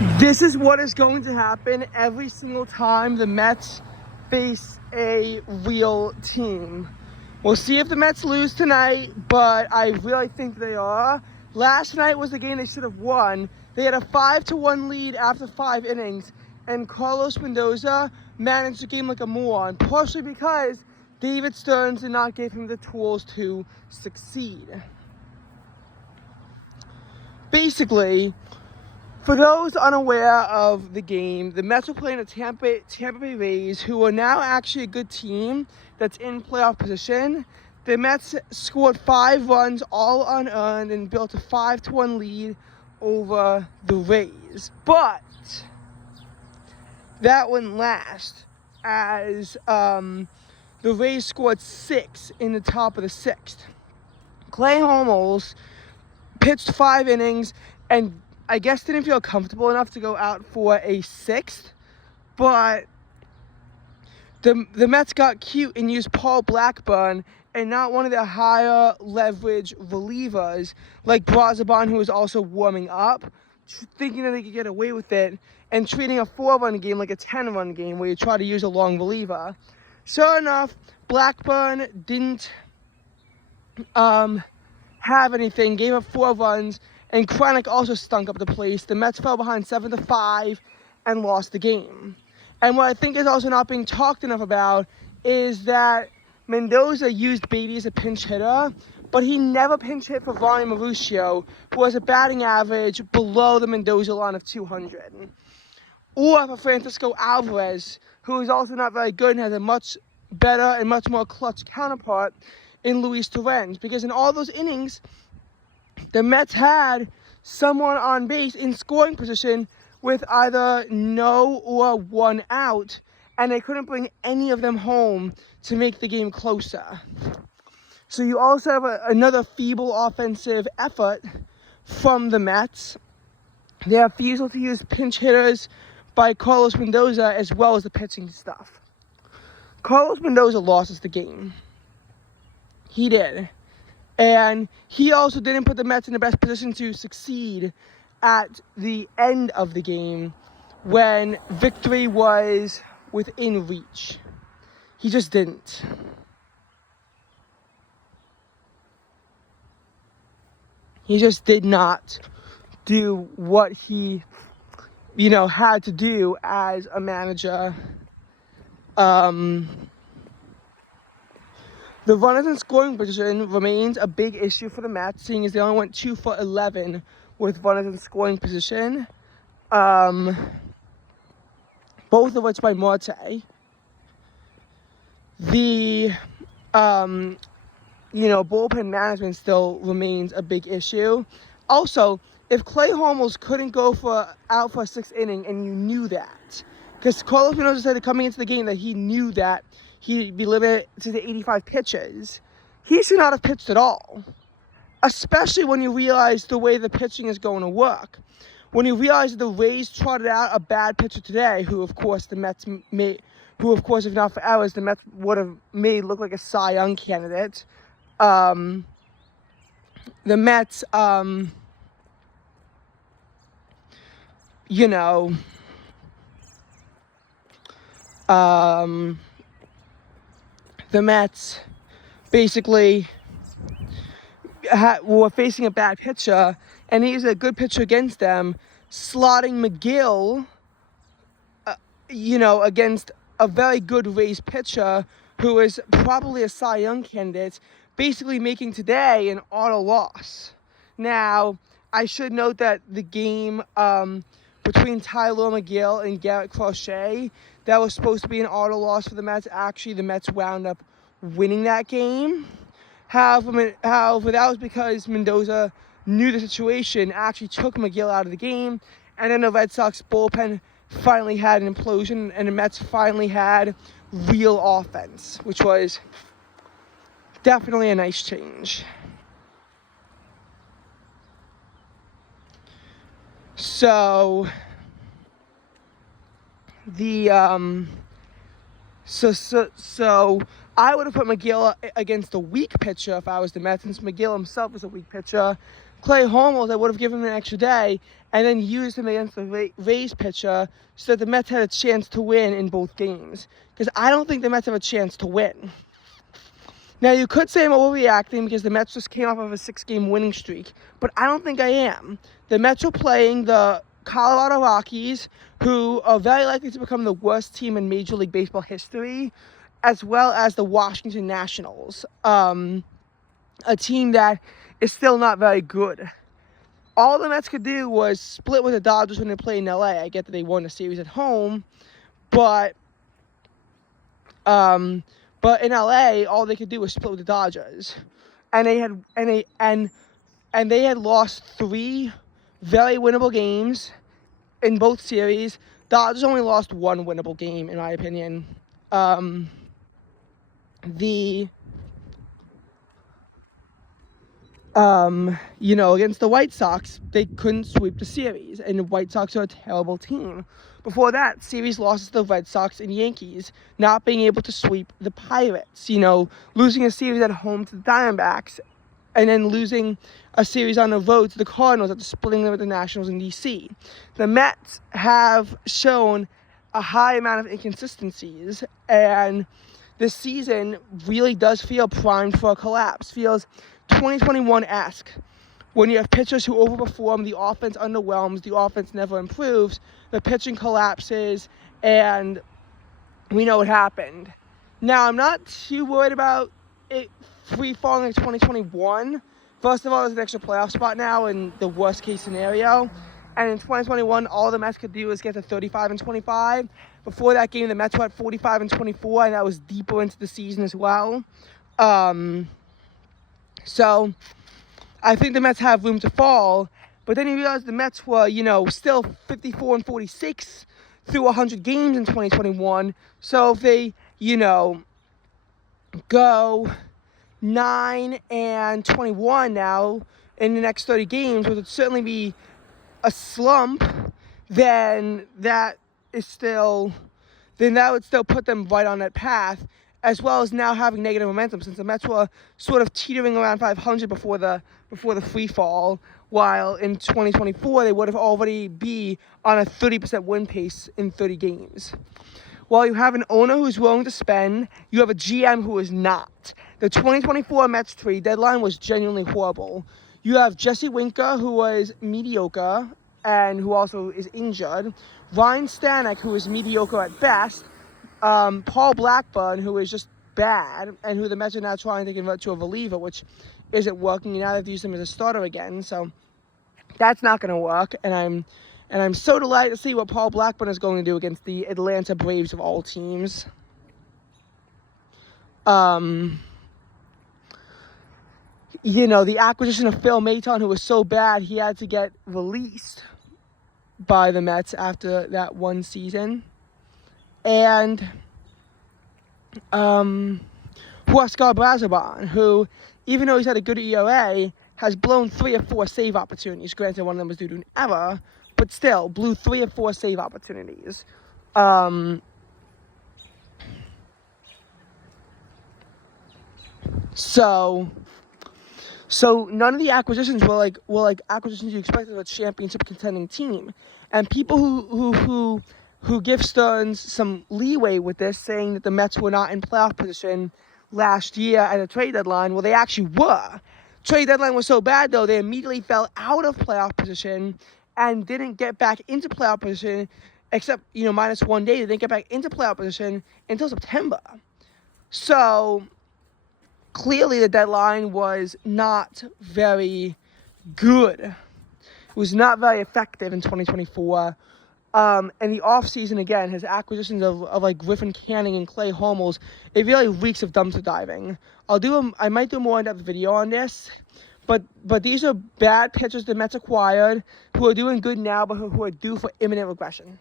This is what is going to happen every single time the Mets face a real team. We'll see if the Mets lose tonight, but I really think they are. Last night was the game they should have won. They had a 5-1 lead after 5 innings, and Carlos Mendoza managed the game like a moron, partially because David Stearns did not give him the tools to succeed. Basically, for those unaware of the game, the Mets were playing the Tampa Bay Rays, who are now actually a good team that's in playoff position. The Mets scored 5 runs, all unearned, and built a 5-1 lead over the Rays. But that wouldn't last, as the Rays scored 6 in the top of the 6th. Clay Holmes pitched 5 innings and I guess didn't feel comfortable enough to go out for a 6th, but the Mets got cute and used Paul Blackburn and not one of their higher leverage relievers like Brazoban, who was also warming up, thinking that they could get away with it and treating a 4-run game like a 10-run game where you try to use a long reliever. Sure enough, Blackburn didn't have anything, gave up 4 runs, and Kranick also stunk up the place. The Mets fell behind 7-5 and lost the game. And what I think is also not being talked enough about is that Mendoza used Beatty as a pinch hitter, but he never pinch hit for Ronnie Mauricio, who has a batting average below the Mendoza line of 200. Or for Francisco Alvarez, who is also not very good and has a much better and much more clutch counterpart in Luis Torrens. Because in all those innings, the Mets had someone on base in scoring position with either no or 1 out, and they couldn't bring any of them home to make the game closer. So you also have another feeble offensive effort from the Mets. Their refusal to use pinch hitters by Carlos Mendoza, as well as the pitching stuff. Carlos Mendoza lost us the game. He did. And he also didn't put the Mets in the best position to succeed at the end of the game when victory was within reach. He just didn't. He just did not do what he, had to do as a manager. The runners in scoring position remains a big issue for the Mets, seeing as they only went 2 for 11 with runners in scoring position. Both of which by Marte. The, bullpen management still remains a big issue. Also, if Clay Holmes couldn't go out for a 6th inning, and you knew that, because Carlos Mendoza said coming into the game that he knew that he'd be limited to the 85 pitches, he should not have pitched at all. Especially when you realize the way the pitching is going to work. When you realize that the Rays trotted out a bad pitcher today, who of course if not for errors, the Mets would have made look like a Cy Young candidate. The Mets, the Mets basically were facing a bad pitcher, and he's a good pitcher against them, slotting McGill, against a very good Rays pitcher who is probably a Cy Young candidate, basically making today an auto loss. Now, I should note that the game between Tyler McGill and Garrett Crochet, that was supposed to be an auto loss for the Mets. Actually, the Mets wound up winning that game. However, that was because Mendoza knew the situation, actually took McGill out of the game, and then the Red Sox bullpen finally had an implosion, and the Mets finally had real offense, which was definitely a nice change. So so I would have put McGill against a weak pitcher if I was the Mets, since McGill himself is a weak pitcher. Clay Holmes, I would have given him an extra day and then used him against the Rays pitcher so that the Mets had a chance to win in both games. Because I don't think the Mets have a chance to win. Now, you could say I'm overreacting because the Mets just came off of a 6-game winning streak, but I don't think I am. The Mets are playing the Colorado Rockies, who are very likely to become the worst team in Major League Baseball history, as well as the Washington Nationals, a team that is still not very good. All the Mets could do was split with the Dodgers when they played in LA. I get that they won the series at home, but in LA, all they could do was split with the Dodgers, and they had lost 3 very winnable games in both series. Dodgers only lost 1 winnable game, in my opinion. Against the White Sox, they couldn't sweep the series, and the White Sox are a terrible team. Before that, series losses to the Red Sox and Yankees, not being able to sweep the Pirates, losing a series at home to the Diamondbacks, and then losing a series on the road to the Cardinals after splitting them with the Nationals in D.C. The Mets have shown a high amount of inconsistencies, and this season really does feel primed for a collapse. Feels 2021-esque. When you have pitchers who overperform, the offense underwhelms, the offense never improves, the pitching collapses, and we know what happened. Now, I'm not too worried about it free-falling in 2021. First of all, there's an extra playoff spot now in the worst-case scenario. And in 2021, all the Mets could do was get to 35-25. Before that game, the Mets were at 45-24, and that was deeper into the season as well. So I think the Mets have room to fall. But then you realize the Mets were, still 54-46 through 100 games in 2021. So if they, go 9-21 now in the next 30 games, which would certainly be a slump, then that would still put them right on that path, as well as now having negative momentum, since the Mets were sort of teetering around 500 before the free fall, while in 2024 they would have already be on a 30% win pace in 30 games. While you have an owner who's willing to spend, you have a GM who is not. The 2024 Mets trade deadline was genuinely horrible. You have Jesse Winker, who was mediocre and who also is injured. Ryan Stanek, who is mediocre at best. Paul Blackburn, who is just bad, and who the Mets are now trying to convert to a reliever, which isn't working. Now they have to use him as a starter again, so that's not going to work. And I'm so delighted to see what Paul Blackburn is going to do against the Atlanta Braves of all teams. The acquisition of Phil Maton, who was so bad he had to get released by the Mets after that one season. And Huascar Brazoban, who, even though he's had a good ERA, has blown 3 or 4 save opportunities. Granted, one of them was due to an error, but still, blew 3 or 4 save opportunities. So none of the acquisitions were like acquisitions you expected of a championship contending team. And people who give Stearns some leeway with this, saying that the Mets were not in playoff position last year at a trade deadline, well, they actually were. Trade deadline was so bad, though, they immediately fell out of playoff position and didn't get back into playoff position, except, minus 1 day. They didn't get back into playoff position until September. So clearly the deadline was not very good. It was not very effective in 2024. And the offseason, again, has acquisitions of like Griffin Canning and Clay Holmes. It really reeks of dumpster diving. I might do a more in-depth video on this. But these are bad pitchers the Mets acquired who are doing good now, but who are due for imminent regression.